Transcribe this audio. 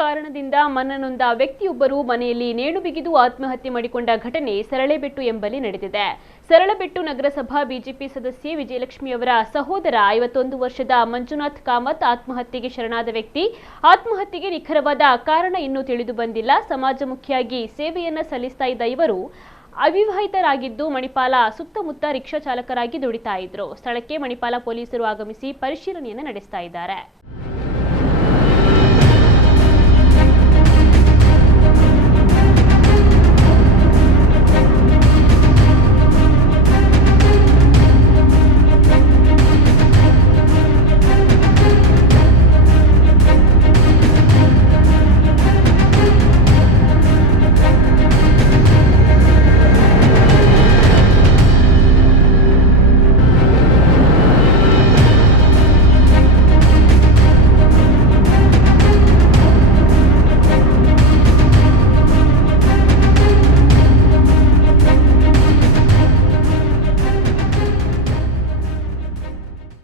ಕಾರಣದಿಂದ ಮನನೊಂದ ವ್ಯಕ್ತಿಯೊಬ್ಬರು ಮನೆಯಲ್ಲಿ ನೇಣು ಬಿಗಿದು ಆತ್ಮಹತ್ಯೆ ಮಾಡಿಕೊಂಡ ಘಟನೆ ಸರಳೆಬೆಟ್ಟು ಎಂಬಲ್ಲಿ ನಡೆದಿದೆ. ಸರಳಬೆಟ್ಟು ನಗರಸಭಾ ಬಿಜೆಪಿ ಸದಸ್ಯೆ ವಿಜಯಲಕ್ಷ್ಮಿಯವರ ಸಹೋದರ 51 ವರ್ಷದ ಮಂಜುನಾಥ್ ಕಾಮತ್ ಆತ್ಮಹತ್ಯೆಗೆ ಶರಣಾದ ವ್ಯಕ್ತಿ. ಆತ್ಮಹತ್ಯೆಗೆ ನಿಖರವಾದ ಕಾರಣ ಇನ್ನೂ ತಿಳಿದು ಬಂದಿಲ್ಲ. ಸಮಾಜಮುಖಿಯಾಗಿ ಸೇವೆಯನ್ನ ಸಲ್ಲಿಸ್ತಾ ಇದ್ದ ಇವರು ಅವಿವಾಹಿತರಾಗಿದ್ದು ಮಣಿಪಾಲ ಸುತ್ತಮುತ್ತ ರಿಕ್ಷಾ ಚಾಲಕರಾಗಿ ದುಡಿತಾ ಇದ್ರು. ಸ್ಥಳಕ್ಕೆ ಮಣಿಪಾಲ ಪೊಲೀಸರು ಆಗಮಿಸಿ ಪರಿಶೀಲನೆಯನ್ನು ನಡೆಸ್ತಾ ಇದ್ದಾರೆ.